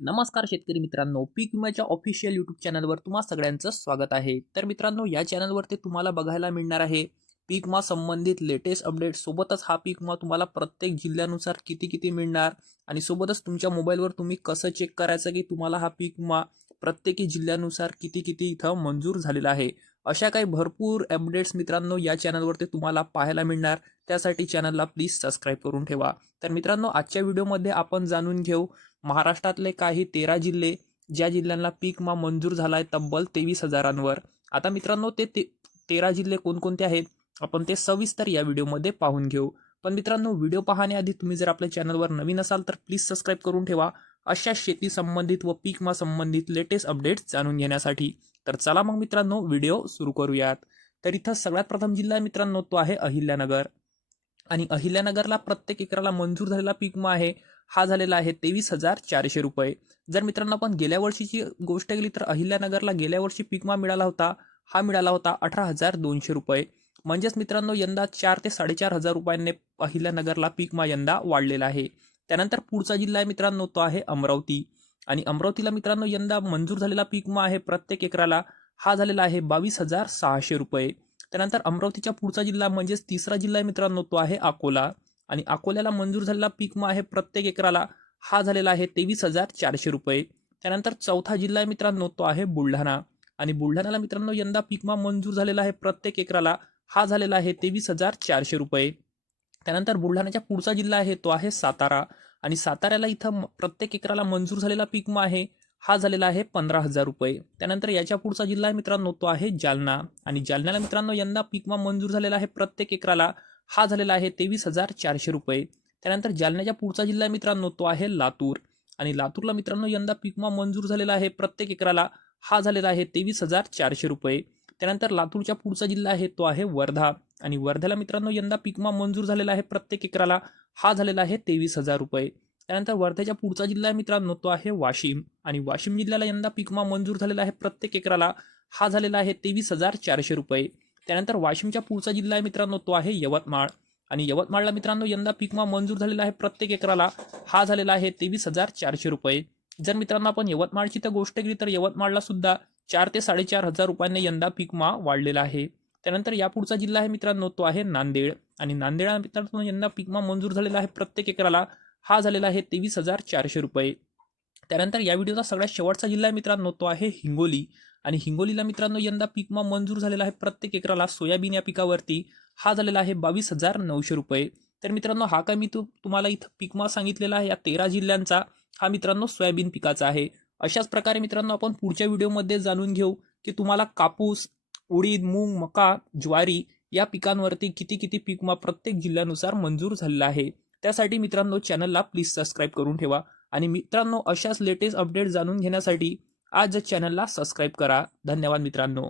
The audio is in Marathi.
नमस्कार शेतकरी मित्रांनो, पीक विम्याच्या ऑफिशियल यूट्यूब चॅनलवर तुम्हा सगळ्यांचं स्वागत आहे। तर मित्रांनो, या चॅनलवरती तुम्हाला बघायला मिळणार आहे पीक विमा संबंधित लेटेस्ट अपडेट। सोबतच हा पीक विमा तुम्हाला प्रत्येक जिल्ह्यानुसार किती किती मिळणार आणि सोबतच तुमच्या मोबाईलवर तुम्ही कसं चेक करायचं की तुम्हाला हा पीक विमा प्रत्येकी जिल्ह्यानुसार किती किती इथं मंजूर झालेला आहे। अशा काही भरपूर अपडेट्स मित्रांनो या चॅनलवरती तुम्हाला पाहायला मिळणार। त्यासाठी चॅनलला प्लीज सबस्क्राईब करून ठेवा। तर मित्रांनो, आजच्या व्हिडिओमध्ये आपण जाणून घेऊ महाराष्ट्रातले काही 13 जिल्हे ज्या जिल्ह्यांना पीक विमा मंजूर झाला आहे तब्बल 23,000वर। आता मित्रांनो, ते 13 जिल्हे कोणकोणते आहेत आपण ते सविस्तर या व्हिडिओमध्ये पाहून घेऊ। पण मित्रांनो, व्हिडिओ पाहण्याआधी तुम्ही जर आपल्या चॅनलवर नवीन असाल तर प्लीज सबस्क्राईब करून ठेवा अशा शेती संबंधित व पीक विमा संबंधित लेटेस्ट अपडेट्स जाणून घेण्यासाठी। तर चला मग मित्रांनो, व्हिडिओ सुरू करूयात। तर इथं सगळ्यात प्रथम जिल्हा मित्रांनो तो आहे अहिल्यानगर। आणि अहिल्यानगरला प्रत्येक एकराला मंजूर झालेला पीक विमा आहे हा झालेला आहे 23,400 रुपये। जर मित्रांनो आपण गेल्या वर्षीची गोष्ट केली तर अहिल्यानगरला गेल्या वर्षी पीक विमा मिळाला होता, हा मिळाला होता 18,200 रुपये। म्हणजेच मित्रांनो, यंदा 4 ते 4,500 रुपयांनी अहिल्यानगरला पीक विमा यंदा वाढलेला आहे। त्यानंतर पुढचा जिल्हा आहे मित्रांनो तो आहे अमरावती। आणि अमरावतीला मित्रांनो यंदा मंजूर झालेला पीक विमा आहे प्रत्येक एकराला हा झालेला आहे 22,600 रुपये। त्यानंतर अमरावतीच्या पुढचा जिल्हा म्हणजेच तिसरा जिल्हा आहे मित्रांनो तो आहे अकोला। आणि अकोल्याला मंजूर झालेला पीक विमा आहे प्रत्येक एकराला हा झालेला आहे 23,400 रुपये। त्यानंतर चौथा जिल्हा आहे मित्रांनो तो आहे बुलढाणा। आणि बुलढाण्याला मित्रांनो यंदा पीक विमा मंजूर झालेला आहे प्रत्येक एकराला हा झालेला आहे 23,400 रुपये। त्यानंतर बुलढाण्याच्या पुढचा जिल्हा आहे तो आहे सातारा। आणि साताऱ्याला इथं प्रत्येक एकराला मंजूर झालेला पीक विमा आहे हा झालेला आहे 15,000 रुपये। त्यानंतर याच्या पुढचा जिल्हा आहे मित्रांनो तो आहे जालना। आणि जालन्याला मित्रांनो यंदा पीक विमा मंजूर झालेला आहे प्रत्येक एकराला हा झालेला आहे 23,400 रुपये। त्यानंतर जालन्याच्या पुढचा जिल्हा आहे मित्रांनो तो आहे लातूर। आणि लातूरला मित्रांनो यंदा पीक विमा मंजूर झालेला आहे प्रत्येक एकराला हा झालेला आहे 23,400 रुपये। त्यानंतर लातूरच्या पुढचा जिल्हा आहे तो आहे वर्धा। आणि वर्ध्याला मित्रांनो यंदा पीक विमा मंजूर झालेला आहे प्रत्येक एकराला हा झालेला आहे 23,000 रुपये। त्यानंतर वर्ध्याच्या पुढचा जिल्हा आहे मित्रांनो तो आहे वाशिम। आणि वाशिम जिल्ह्याला यंदा पीक विमा मंजूर झालेला आहे प्रत्येक एकराला हा झालेला आहे 23,400 रुपये। त्यानंतर वाशिमच्या पुढचा जिल्हा आहे मित्रांनो तो आहे यवतमाळ। आणि यवतमाळला मित्रांनो यंदा पीक विमा मंजूर झालेला आहे प्रत्येक एकराला हा झालेला आहे 23,400 रुपये। जर मित्रांनो आपण यवतमाळची तर गोष्ट केली तर यवतमाळला सुद्धा 4 ते 4,500 रुपयांनी यंदा पीक विमा वाढलेला आहे। त्यानंतर या पुढचा जिल्हा आहे मित्रांनो तो आहे नांदेड। आणि नांदेडला मित्रांनो यंदा पीक विमा मंजूर झालेला आहे प्रत्येक एकराला हा झालेला आहे 23,400 रुपये। त्यानंतर या व्हिडिओचा सगळ्यात शेवटचा जिल्हा आहे मित्रांनो तो आहे हिंगोली। आणि हिंगोलीला मित्रांनो यंदा पीक विमा मंजूर झालेला आहे प्रत्येक एकराला सोयाबीन या पिकावरती हा झालेला आहे 22,900 रुपये। तर मित्रांनो, हा काय मी तुम्हाला इथं पीक विमा सांगितलेला आहे या 13 जिल्ह्यांचा हा मित्रांनो सोयाबीन पिकाचा आहे। अशाच प्रकारे मित्रांनो आपण पुढच्या व्हिडिओमध्ये जाणून घेऊ की तुम्हाला कापूस, उडीद, मूग, मका, ज्वारी या पिकांवरती किती किती पीक विमा प्रत्येक जिल्ह्यानुसार मंजूर झालेला आहे। त्यासाठी मित्रांनो चॅनलला प्लीज सबस्क्राईब करून ठेवा। आणि मित्रांनो, अशाच लेटेस्ट अपडेट जाणून घेण्यासाठी आज चॅनलला सबस्क्राईब करा। धन्यवाद मित्रांनो।